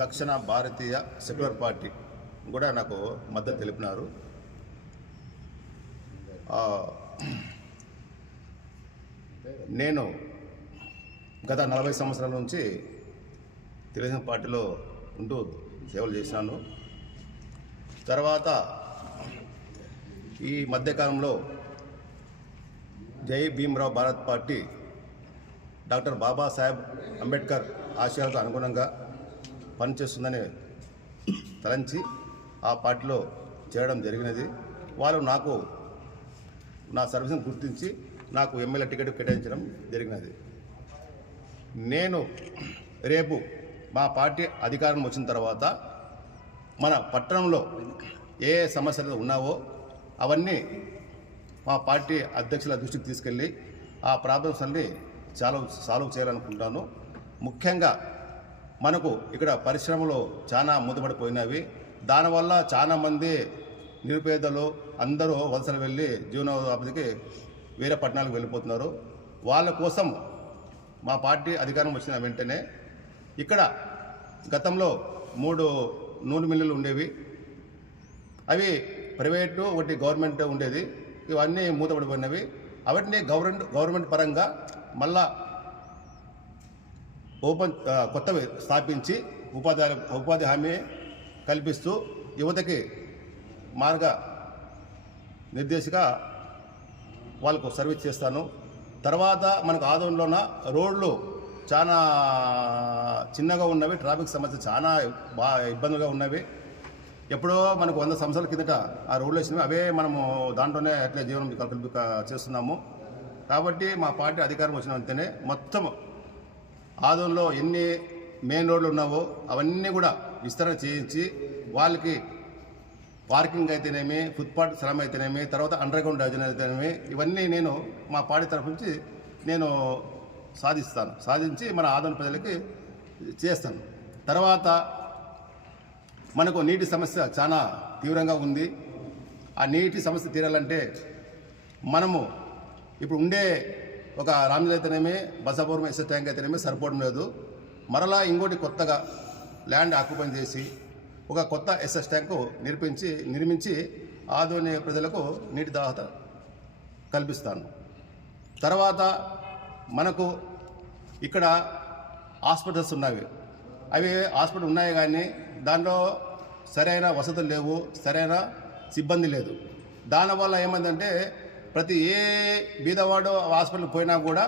దక్షిణ భారతీయ secular party కూడా నాకు మద్దతు తెలిపినారు. నేను గత నలభై సంవత్సరాల నుంచి తెలుగుదేశం పార్టీలో ఉంటూ సేవలు చేశాను. తర్వాత ఈ మధ్యకాలంలో జై భీమ్రావ్ భారత్ పార్టీ డాక్టర్ బాబాసాహెబ్ అంబేద్కర్ ఆశయాలకు అనుగుణంగా పనిచేస్తుందని తలంచి ఆ పార్టీలో చేరడం జరిగినది. వాళ్ళు నాకు నా సర్వీస్ని గుర్తించి నాకు ఎమ్మెల్యే టికెట్ కేటాయించడం జరిగినది. నేను రేపు మా పార్టీ అధికారం వచ్చిన తర్వాత మన పట్టణంలో ఏ ఏ సమస్యలు ఉన్నావో అవన్నీ మా పార్టీ అధ్యక్షుల దృష్టికి తీసుకెళ్ళి ఆ ప్రాబ్లమ్స్ అన్ని చాలా సాల్వ్ చేయాలనుకుంటాను. ముఖ్యంగా మనకు ఇక్కడ పరిశ్రమలు చాలా మూతపడిపోయినవి దానివల్ల చాలామంది నిరుపేదలు అందరూ వలసలు వెళ్ళి జీవనోపాధికి వేరే పట్టణాలకు వెళ్ళిపోతున్నారు. వాళ్ళ కోసం మా పార్టీ అధికారం వచ్చిన వెంటనే ఇక్కడ గతంలో మూడు నూనె మిల్లులు ఉండేవి. అవి ప్రైవేటు ఒకటి గవర్నమెంట్ ఉండేది. ఇవన్నీ మూతపడిపోయినవి అవన్నీ గవర్నమెంట్ గవర్నమెంట్ పరంగా మళ్ళా ఓపెన్ కొత్త కొత్తవి స్థాపించి ఉపాధి ఉపాధి హామీ కల్పిస్తూ యువతకి మార్గ నిర్దేశిక వాళ్ళకు సర్వీస్ చేస్తాను. తర్వాత మనకు ఆదంలోన రోడ్లు చాలా చిన్నగా ఉన్నవి ట్రాఫిక్ సమస్య చాలా బాగా ఇబ్బందులుగా ఉన్నవి. ఎప్పుడో మనకు వంద సంవత్సరాల కిందట ఆ రోడ్లు వేసినవి అవే మనము దాంట్లోనే అట్లే జీవనం కల్పి చేస్తున్నాము. కాబట్టి మా పార్టీ అధికారం వచ్చిన అంతేనే మొత్తం ఆదంలో ఎన్ని మెయిన్ రోడ్లు ఉన్నావో అవన్నీ కూడా విస్తరణ చేయించి వాళ్ళకి పార్కింగ్ అయితేనేమి ఫుట్పాత్ శ్రమ అయితేనేమి తర్వాత అండర్ గ్రౌండ్ డ్రైనేజ్ అయితేనేమి ఇవన్నీ నేను మా పార్టీ తరఫు నుంచి నేను సాధిస్తాను. సాధించి మన ఆదరణ ప్రజలకి చేస్తాను. తర్వాత మనకు నీటి సమస్య చాలా తీవ్రంగా ఉంది. ఆ నీటి సమస్య తీరాలంటే మనము ఇప్పుడు ఉండే ఒక రామ్లీల అయితేనేమి బసాపురం ఎస్ఎస్ ట్యాంక్ అయితేనేమి సరిపోవడం లేదు. మరలా ఇంకోటి కొత్తగా ల్యాండ్ ఆక్యుపై చేసి ఒక కొత్త ఎస్ఎస్ ట్యాంకు నిర్మించి నిర్మించి ఆధుని ప్రజలకు నీటి దాహత కల్పిస్తాను. తర్వాత మనకు ఇక్కడ హాస్పిటల్స్ ఉన్నవి. అవి హాస్పిటల్ ఉన్నాయి కానీ దానిలో సరైన వసతులు లేవు సరైన సిబ్బంది లేదు. దానివల్ల ఏమైందంటే ప్రతి ఏ బీదవాడు హాస్పిటల్కి పోయినా కూడా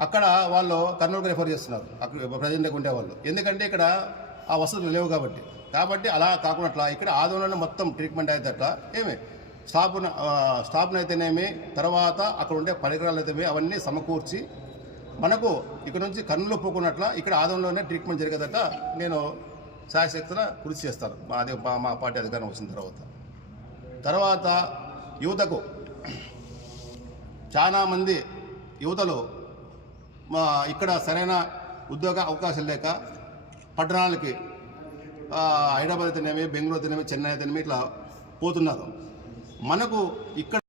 అక్కడ వాళ్ళు కర్నూలుకు రెఫర్ చేస్తున్నారు. అక్కడ ప్రజెంట్గా ఉండేవాళ్ళు ఎందుకంటే ఇక్కడ ఆ వసతులు లేవు కాబట్టి. కాబట్టి అలా కాకుండా ఇక్కడ ఆదోళన మొత్తం ట్రీట్మెంట్ అయితే అట్లా ఏమి స్టాఫ్ స్టాఫ్ను అయితేనేమి తర్వాత అక్కడ ఉండే పరికరాలు అయితే అవన్నీ సమకూర్చి మనకు ఇక్కడ నుంచి కన్నులు పోకున్నట్ల ఇక్కడ ఆదంలోనే ట్రీట్మెంట్ జరిగేదట నేను శాయశక్తుల కృషి చేస్తాను. మా మా- మా పార్టీ అధికారం వచ్చిన తర్వాత. తర్వాత యువతకు చాలామంది యువతలు మా ఇక్కడ సరైన ఉద్యోగ అవకాశాలు లేక పట్టణాలకి హైదరాబాద్ తినేమి బెంగళూరు తినేమి చెన్నై తినేమి ఇట్లా పోతున్నారు. మనకు ఇక్కడ